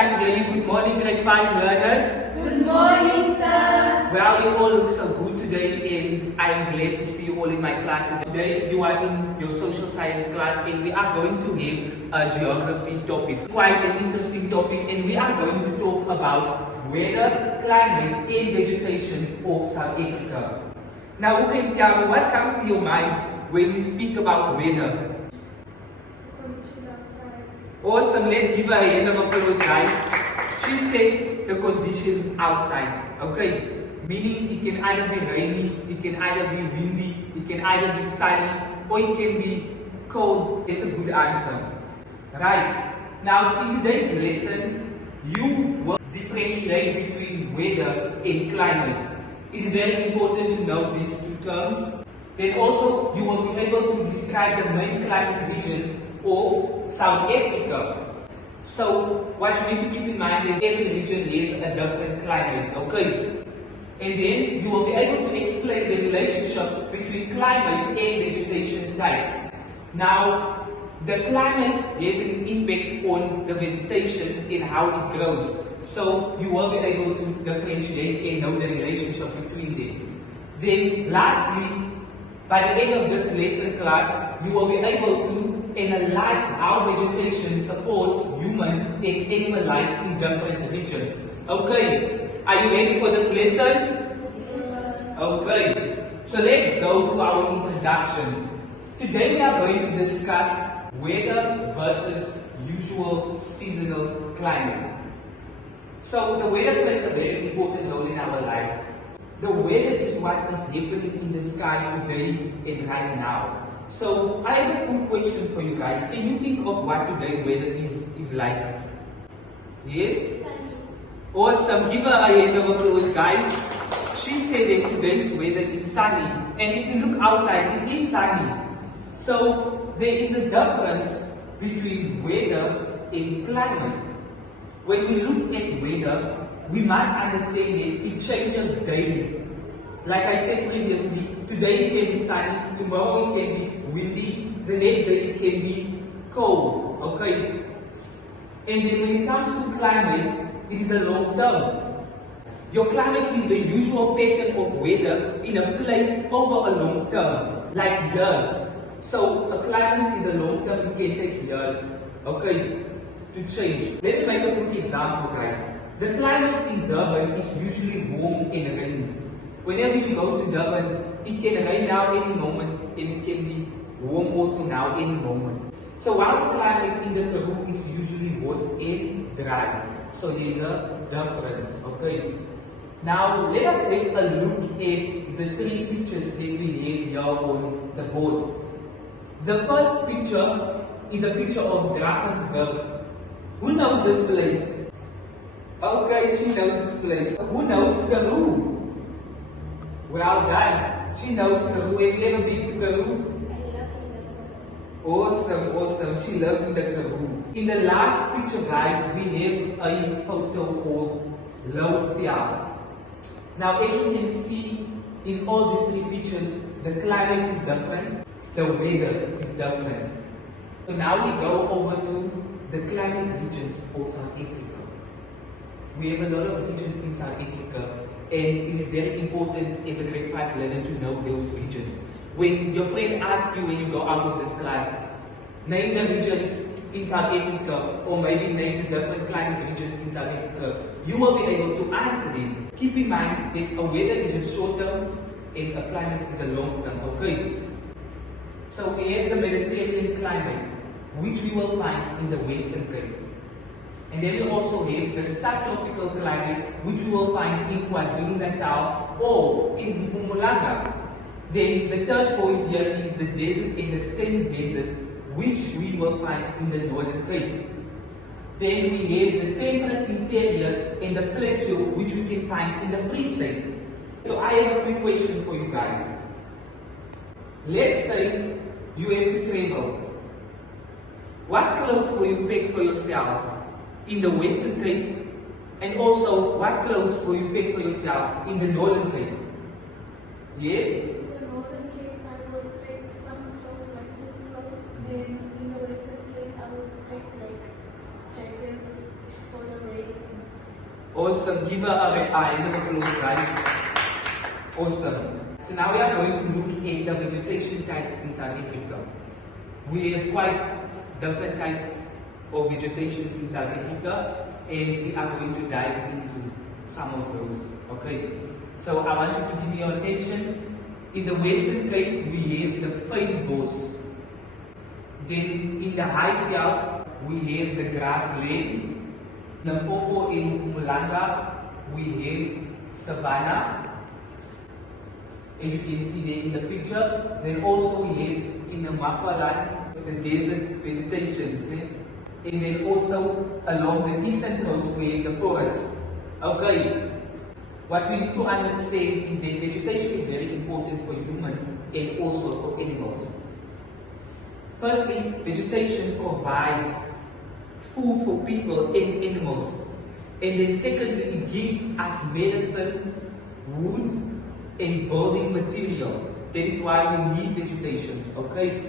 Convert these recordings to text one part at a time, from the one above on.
can't hear you. Good morning, grade 5 learners. Good morning, sir. Well, you all look so good today, and I am glad to see you all in my class today. You are in your social science class, and we are going to have a geography topic. Quite an interesting topic, and we are going to talk about weather, climate, and vegetation of South Africa. Now, who can tell me what comes to your mind when we speak about weather? Awesome, let's give her a hand of applause, guys. She said the conditions outside, okay? Meaning it can either be rainy, it can either be windy, it can either be sunny, or it can be cold. It's a good answer. Right, now in today's lesson, you will differentiate between weather and climate. It is very important to know these two terms. Then also, you will be able to describe the main climate regions of South Africa. So, what you need to keep in mind is every region has a different climate, okay? And then, you will be able to explain the relationship between climate and vegetation types. Now, the climate has an impact on the vegetation and how it grows. So, you will be able to differentiate and know the relationship between them. Then, lastly, by the end of this lesson class, you will be able to analyze how vegetation supports human and animal life in different regions. Okay, are you ready for this lesson? Yes. Okay, so let's go to our introduction. Today we are going to discuss weather versus usual seasonal climates. So the weather plays a very important role in our lives. The weather is what is happening in the sky today and right now. So I have a quick question for you guys. Can you think of what today's weather is like? Yes? Sunny. Awesome. Give her a hand of applause, guys. She said that today's weather is sunny. And if you look outside, it is sunny. So there is a difference between weather and climate. When we look at weather, we must understand that it changes daily. Like I said previously, today it can be sunny, tomorrow it can be windy, the next day it can be cold, okay? And then when it comes to climate, it is a long term. Your climate is the usual pattern of weather in a place over a long term, like years. So a climate is a long term, it can take years, okay, to change. Let me make a quick example, guys. The climate in Durban is usually warm and rainy. Whenever you go to Durban, it can rain now any moment and it can be warm also now any moment. So while the climate in the Karoo is usually hot and dry, so there's a difference, okay? Now let us take a look at the three pictures that we have here on the board. The first picture is a picture of Drakensberg. Who knows this place? Okay, she knows this place. Who knows Karoo? Well done. She knows Karoo. Have you ever been to Karoo? Awesome, awesome. She lives in the Karoo. In the last picture, guys, we have a photo of Louvre. Now, as you can see in all these three pictures, the climate is different, the weather is different. So now we go over to the climate regions of South Africa. We have a lot of regions in South Africa, and it is very important as a grade 5 learner to know those regions. When your friend asks you when you go out of this class, name the regions in South Africa, or maybe name the different climate regions in South Africa, you will be able to answer them. Keep in mind that a weather is a short term and a climate is a long term, okay? So we have the Mediterranean climate, which we will find in the Western Cape. And then we also have the subtropical climate, which we will find in KwaZulu-Natal or in Mpumalanga. Then the third point here is the desert and the semi-desert, which we will find in the Northern Cape. Then we have the temperate interior and the plateau, which we can find in the Free State. So I have a quick question for you guys. Let's say you have to travel. What clothes will you pick for yourself in the Western Cape? And also, what clothes will you pick for yourself in the Northern Cape? Yes? In the Northern Cape, I would pick some clothes like food clothes. Then in the Western Cape, I would pick like jackets for the rain. Awesome. Give her a hand of applause, guys. Awesome. So now we are going to look at the vegetation types in South Africa. We have quite different types of vegetation in South Africa, and we are going to dive into some of those. Okay. So I want you to give me your attention. In the Western Cape, we have the fynbos. Then in the Highveld, we have the grasslands. In the Limpopo and Mpumalanga, we have savanna. As you can see there in the picture. Then also we have in the Makwaland, the desert vegetations. And then also along the eastern coast, we have the forest. Okay. What we need to understand is that vegetation is very important for humans and also for animals. Firstly, vegetation provides food for people and animals. And then secondly, it gives us medicine, wood, and building material. That is why we need vegetations, okay?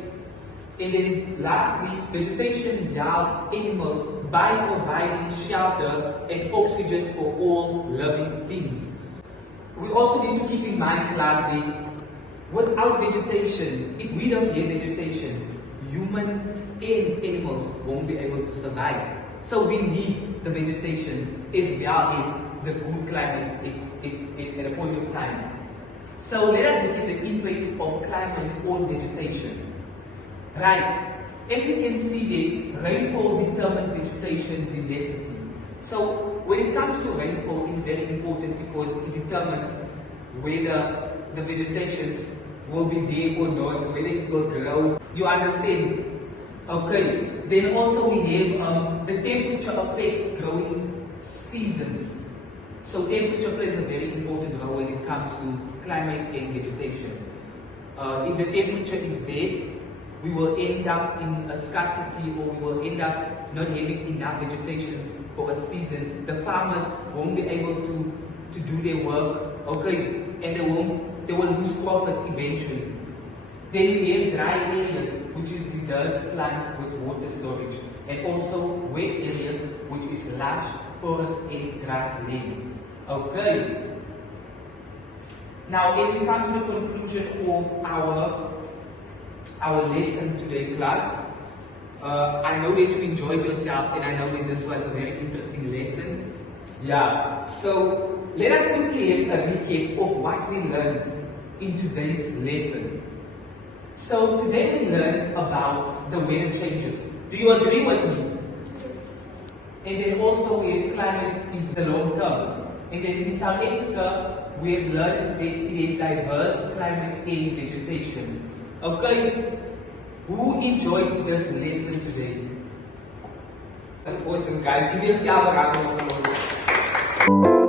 And then lastly, vegetation helps animals by providing shelter and oxygen for all living things. We also need to keep in mind, class, that without vegetation, if we don't have vegetation, human and animals won't be able to survive. So we need the vegetations as well as the good climates at a point of time. So let us look at the impact of climate on vegetation. Right, as we can see that rainfall determines vegetation density. So when it comes to rainfall, it is very important because it determines whether the vegetations will be there or not, whether it will grow. You understand? Okay. Then also we have the temperature affects growing seasons. So temperature plays a very important role when it comes to climate and vegetation. If the temperature is bad, we will end up in a scarcity, or we will end up not having enough vegetation for a season. The farmers won't be able to do their work, okay, and they will lose profit eventually. Then we have dry areas, which is deserts, plants with water storage, and also wet areas, which is lush forest and grasslands. Okay. Now, as we come to the conclusion of our lesson today, class, I know that you enjoyed yourself, and I know that this was a very interesting lesson. Yeah, so let us quickly have a recap of what we learned in today's lesson. So today we learned about the weather changes. Do you agree with me? And then also we have climate is the long term. And then in South Africa, we have learned that it is diverse climate and vegetations. Okay, who enjoyed this lesson today? Awesome, guys. Give yourself a round of applause.